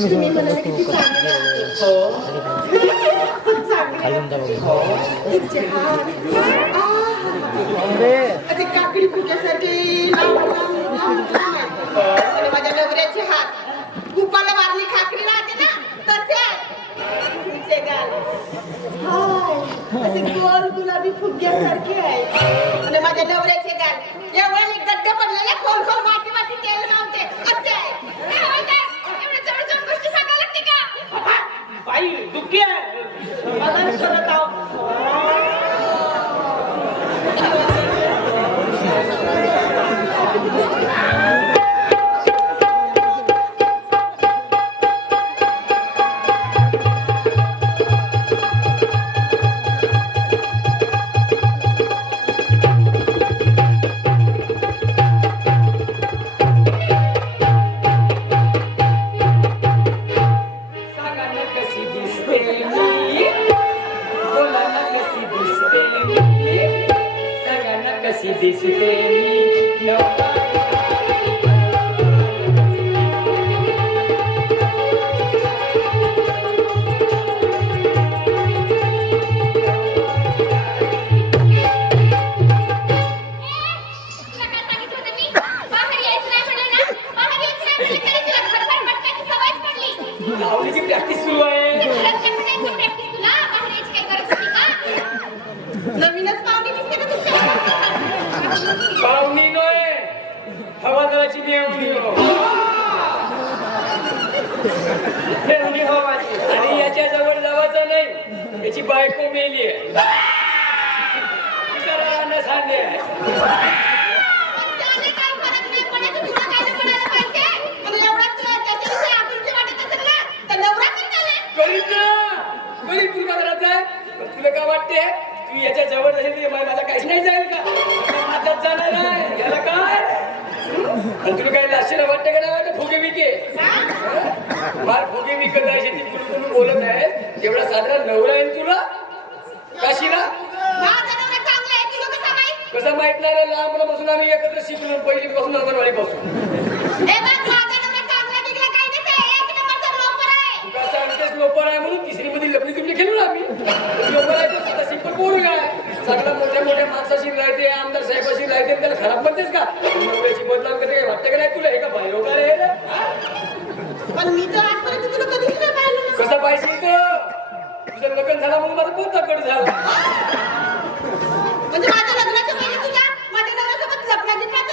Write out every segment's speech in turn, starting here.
तुम्ही मला किती चांगलं असे काकडी फुग्यासारखे माझ्या नवऱ्याचे हात कुपाला मारली खाकरी राहते ना तसे असे गोल गुलाबी फुग्यासारखे आहे आणि माझ्या नवऱ्याचे गाल एवढे गड्डे पडलेले खोल खोल माती माती तेल लावते असे आहे एवढे जवळ जवळ गोष्टी सांगायला लागते का बाई दुःखी आहे मला शरत आहो प्रॅक्टिस सुरू आहे नवीनच पाहुणी दिसते ना तुमच्या पाहुणी नोय हवालदाराची मेवणी हो मेवणी हो माझी आणि याच्या जवळ जावायचं नाही याची बायको मेली आहे सांगे तुला काय वाटते तू याच्या जवळ जाईल मला काहीच नाही जाईल का हातात जाणार आहे याला काय आणि तुला काही लाशीला वाटते का नाही वाटत फुगे विके मार फुगे विकत आहे ती तुम्ही बोलत आहे तेवढा साधारण नवरा आहे तुला काशीला कसं माहित नाही रे लहानपणापासून आम्ही एकत्र शिकलो पहिली पासून अंगणवाडी पासून लोपर आहे म्हणून तिसरी मध्ये लपडी तुमची खेळलो आम्ही लोपर आहे तर साधा सिंपल पोरू काय सगळ्या मोठ्या मोठ्या माणसाशी राहते आमदार साहेबाशी राहते त्याला खराब म्हणतेस का नवऱ्याची बदनाम करते काय वाटतं का नाही तुला हे का बाहेर वगैरे पण मी तर आजपर्यंत तुला कधीच नाही पाहिलं कसं पाहिजे तुझं लग्न झाला म्हणून माझा पोता कट झाला म्हणजे माझ्या लग्नाच्या पहिले तुझ्या माझ्या नवऱ्यासोबत लग्न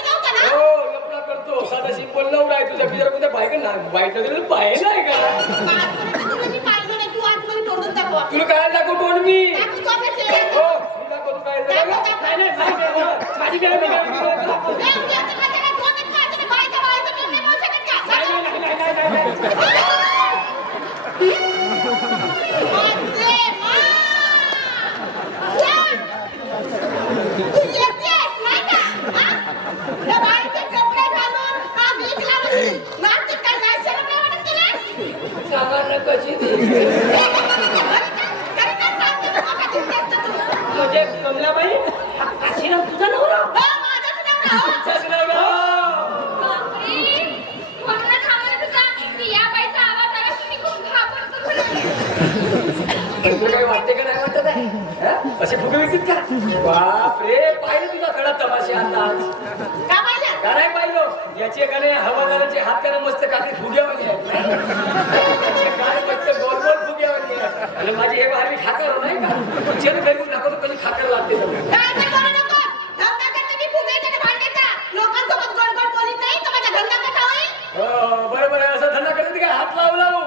नव्हता ना हो लग्न करतो साधा सिंपल नवरा आहे तुझ्या बिचारा कोणत्या बायका ना बाईक पाहिलं आहे का तुला काय दाखव तोंड मी हो मी दाखवतो काय माझी काय म्हणजे कमलाबाई आशीराम तुझा नवरा तुला काही वाटते का नाही वाटत आहे असे फुगे विकत का बाप रे पाहिलं तुझा खडा तमाशे अंदाज का नाही पाहिलं याचे गाणे हवालदाराचे हात करा मस्त काठी फुग्यावर काय मस्त गोल गोल फुग्यावर आणि माझी हे बाहेर खाकर नाही का तुझ्याने घरी दाखवतो कधी खाकर लागते बरोबर आहे असं धंदा करते का हात लावू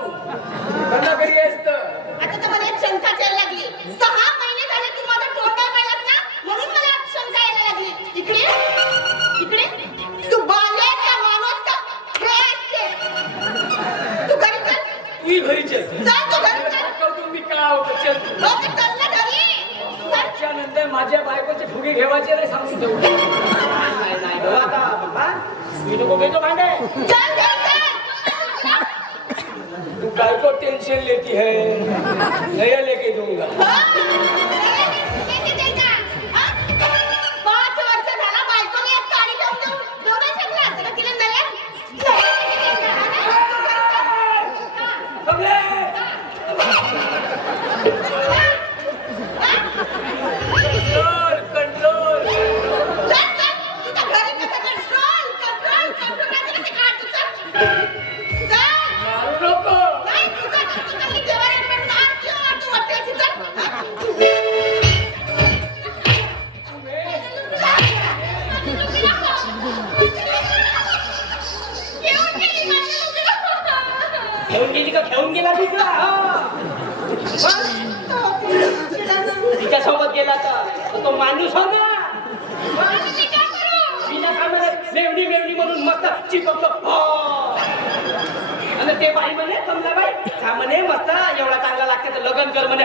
धंदा करी असतं आता तर मला एक शंका यायला लागली 6 महिने झाले तू माझा तोंड नाही पाहिलास ना म्हणून मला शंका यायला लागली इकडे इकडे तू बाले का माणूस का तू घरी चल तू घरी चल तू घरी चल करतो मी काय होतं चल चल ना घरी त्याच्यानंतर माझ्या बायकोचे फुगे घेवायचे नाही सांगून देऊ नाही बाबा मी नको घेतो भांडे चल चल तू काय को टेंशन लेती है नया लेके दूंगा 5 वर्ष झाला बायकोने एक साडी घेऊन देऊ नाही शकला तर तिला नया घेऊन गेली का घेऊन गेला तिकडा तिच्यासोबत गेला तर तो माणूस हो ना बिना कामाला मेवणी मेवणी म्हणून मस्त चिपकलो आणि ते बाई म्हणे कमलाबाई हा म्हणे मस्त एवढा चांगला लागते तर लग्न कर म्हणे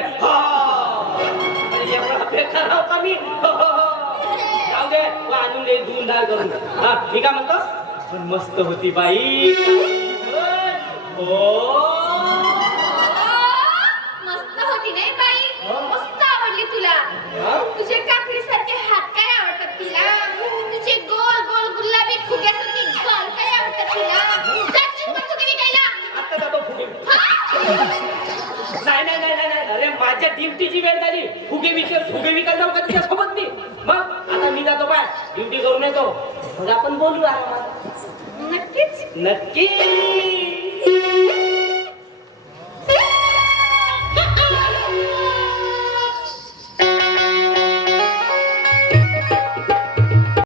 एवढा बेकार राव का मी जाऊ दे आणून दे धुवून डाळ करून हा ठीक आहे म्हणतो पण मस्त होती बाई मस्त होती नाही बाई मस्त आवडली तुला तुझे काकडी सारखे हात काय आवडतात तिला तुझे गोल गोल गुलाबी फुग्यासारखे गाल काय आवडतात तिला जाशील का तू कधी गेला आता जातो फुगे नाही नाही नाही नाही अरे माझ्या ड्युटीची वेळ झाली फुगे विकायला जाऊ का तिच्यासोबत मी मग आता मी जातो बाय ड्युटी करून येतो मग आपण बोलू आरामात नक्कीच नक्की